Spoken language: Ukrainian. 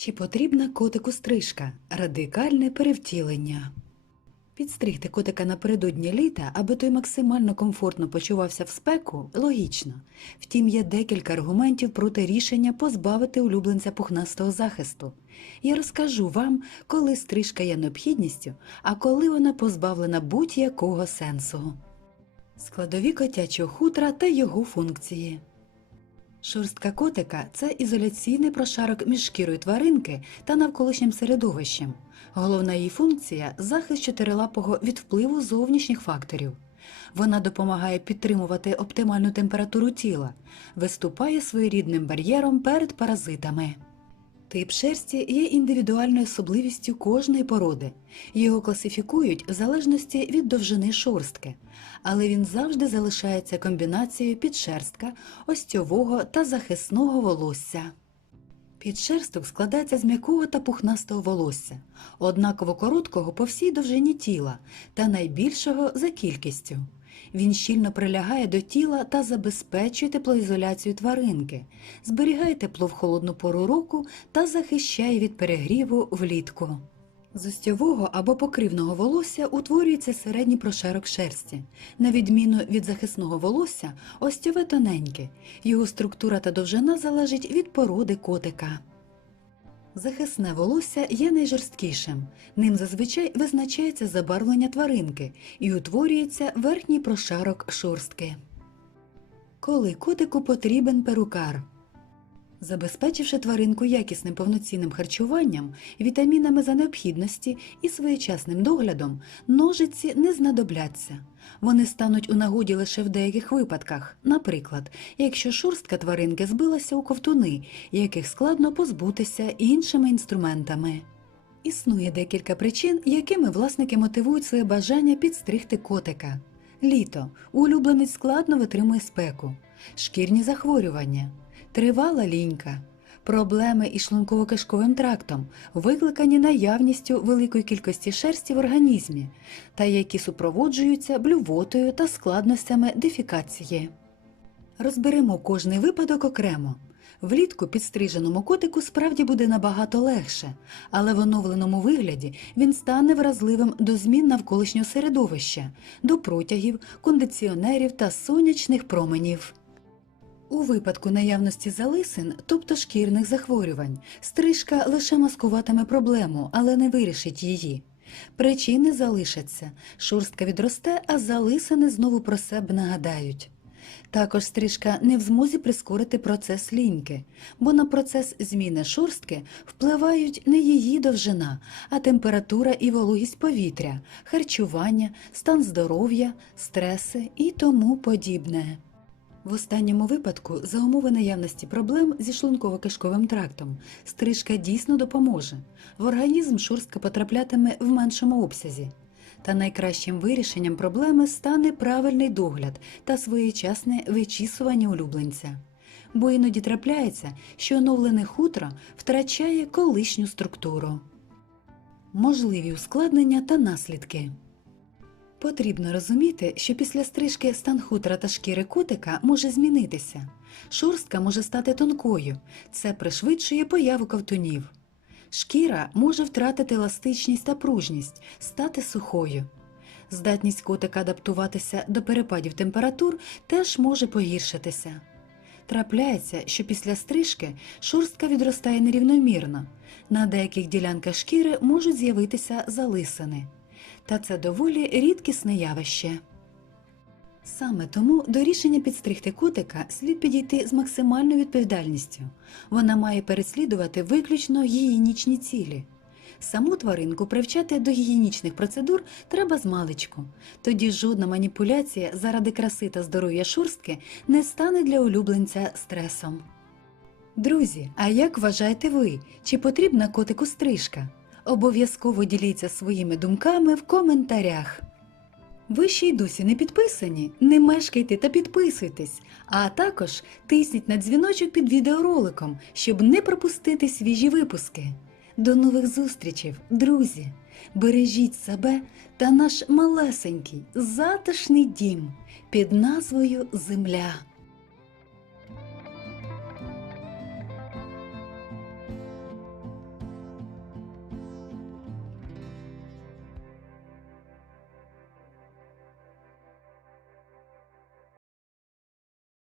Чи потрібна котику стрижка? Радикальне перевтілення. Підстригти котика напередодні літа, аби той максимально комфортно почувався в спеку, логічно. Втім, є декілька аргументів проти рішення позбавити улюбленця пухнастого захисту. Я розкажу вам, коли стрижка є необхідністю, а коли вона позбавлена будь-якого сенсу. Складові котячого хутра та його функції. Шорстка котика це ізоляційний прошарок між шкірою тваринки та навколишнім середовищем. Головна її функція захист чотирилапого від впливу зовнішніх факторів. Вона допомагає підтримувати оптимальну температуру тіла, виступає своєрідним бар'єром перед паразитами. Тип шерсті є індивідуальною особливістю кожної породи. Його класифікують в залежності від довжини шорстки, але він завжди залишається комбінацією підшерстка, остьового та захисного волосся. Підшерсток складається з м'якого та пухнастого волосся, однаково короткого по всій довжині тіла та найбільшого за кількістю. Він щільно прилягає до тіла та забезпечує теплоізоляцію тваринки, зберігає тепло в холодну пору року та захищає від перегріву влітку. З остьового або покривного волосся утворюється середній прошарок шерсті. На відміну від захисного волосся, остьове тоненьке. Його структура та довжина залежить від породи котика. Захисне волосся є найжорсткішим. Ним зазвичай визначається забарвлення тваринки і утворюється верхній прошарок шорстки. Коли котику потрібен перукар. Забезпечивши тваринку якісним повноцінним харчуванням, вітамінами за необхідності і своєчасним доглядом, ножиці не знадобляться. Вони стануть у нагоді лише в деяких випадках, наприклад, якщо шорстка тваринки збилася у ковтуни, яких складно позбутися іншими інструментами. Існує декілька причин, якими власники мотивують своє бажання підстригти котика. Літо улюбленець складно витримує спеку, шкірні захворювання, тривала лінька, проблеми із шлунково-кишковим трактом, викликані наявністю великої кількості шерсті в організмі, та які супроводжуються блювотою та складностями дефікації. Розберемо кожний випадок окремо. Влітку підстриженому котику справді буде набагато легше, але в оновленому вигляді він стане вразливим до змін навколишнього середовища, до протягів, кондиціонерів та сонячних променів. У випадку наявності залисин, тобто шкірних захворювань, стрижка лише маскуватиме проблему, але не вирішить її. Причини залишаться, шорстка відросте, а залисини знову про себе нагадають. Також стрижка не в змозі прискорити процес ліньки, бо на процес зміни шорстки впливають не її довжина, а температура і вологість повітря, харчування, стан здоров'я, стреси і тому подібне. В останньому випадку, за умови наявності проблем зі шлунково-кишковим трактом, стрижка дійсно допоможе. В організм шорстка потраплятиме в меншому обсязі. Та найкращим вирішенням проблеми стане правильний догляд та своєчасне вичісування улюбленця. Бо іноді трапляється, що оновлене хутро втрачає колишню структуру. Можливі ускладнення та наслідки. Потрібно розуміти, що після стрижки стан хутра та шкіри котика може змінитися. Шорстка може стати тонкою, це пришвидшує появу ковтунів. Шкіра може втратити еластичність та пружність, стати сухою. Здатність котика адаптуватися до перепадів температур теж може погіршитися. Трапляється, що після стрижки шорстка відростає нерівномірно. На деяких ділянках шкіри можуть з'явитися залисини. Та це доволі рідкісне явище. Саме тому до рішення підстригти котика слід підійти з максимальною відповідальністю. Вона має переслідувати виключно гігієнічні цілі. Саму тваринку привчати до гігієнічних процедур треба з маличку. Тоді жодна маніпуляція заради краси та здоров'я шорстки не стане для улюбленця стресом. Друзі, а як вважаєте ви, чи потрібна котику стрижка? Обов'язково діліться своїми думками в коментарях. Ви ще й досі не підписані? Не мешкайте та підписуйтесь, а також тисніть на дзвіночок під відеороликом, щоб не пропустити свіжі випуски. До нових зустрічей, друзі! Бережіть себе та наш малесенький затишний дім під назвою Земля.